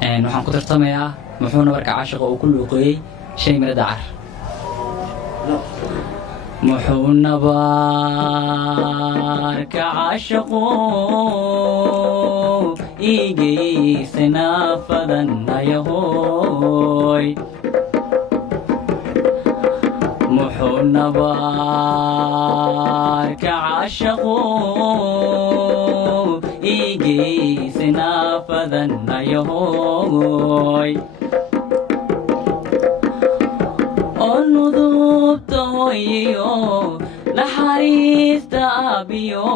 waxaan ku tartamayaa muxuuna marka caashiqa uu ku luuqeeyey shay mira dacar muxuuna barka caashiqu iigeysana fadanayahoy muxuuna barka caashiqu iigeysana fadanayahoy onudubta hoyiyo naxariista aabiyo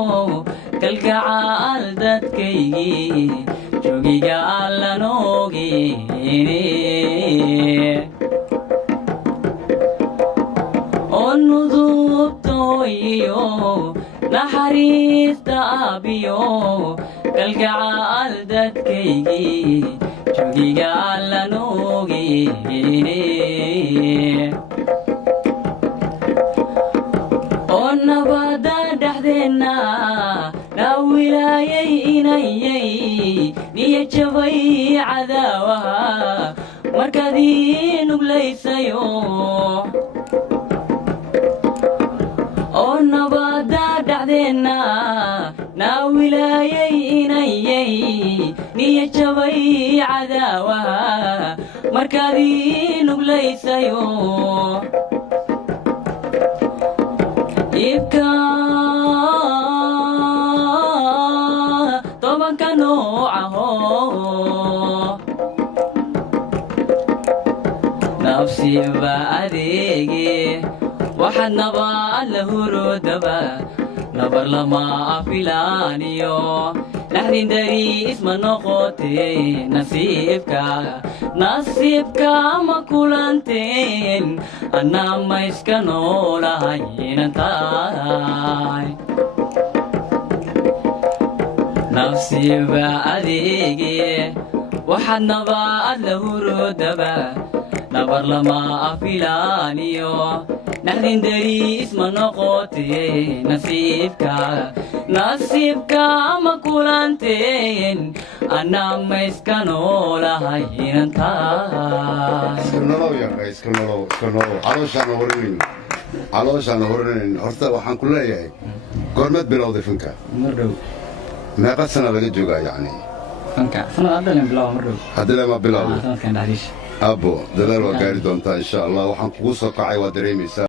kalgacaal dadkaygii jogiga allanoogeene onudubta hoyiyo naxariista aabiyo kalgacaal dadkaygii jogiga allanoogeene oo nabada dhexdeenna naa wilaayay inayay niya jabay cadaawaha markaad ii nuglaysayo oo nabada dhexdeenna naa wilaayay inayay niya jabay cadaawaha markaad ii nuglaysayo ibka tobanka noocaho nafsiba adeege waxaad nabaad la hurodaba nabar lama afilaaniyo naxdin dari isma noqotee nasiibka ma kulanteen annaa ma iska noolahay inan tahay nafsiba adeege waxaad nabaad la hurodaba nabar lama afilaaniyo naxdin dari isma noqotee nasiibka ma kulanteen annaa ma iska noolahay inan tahay iska nolow calooshaana horinayn horta waxaan ku leeyahay goormeed bilowday fanka mardhow meeqa sana laga joogaa yacni fanka sanad haddalen bilaaba mardhow haddale ma bilowday sanadkan dhexdiisa abbo dadaal waa gaari doontaa insha allah waxaan kugu soo kacay waa dareemaysaa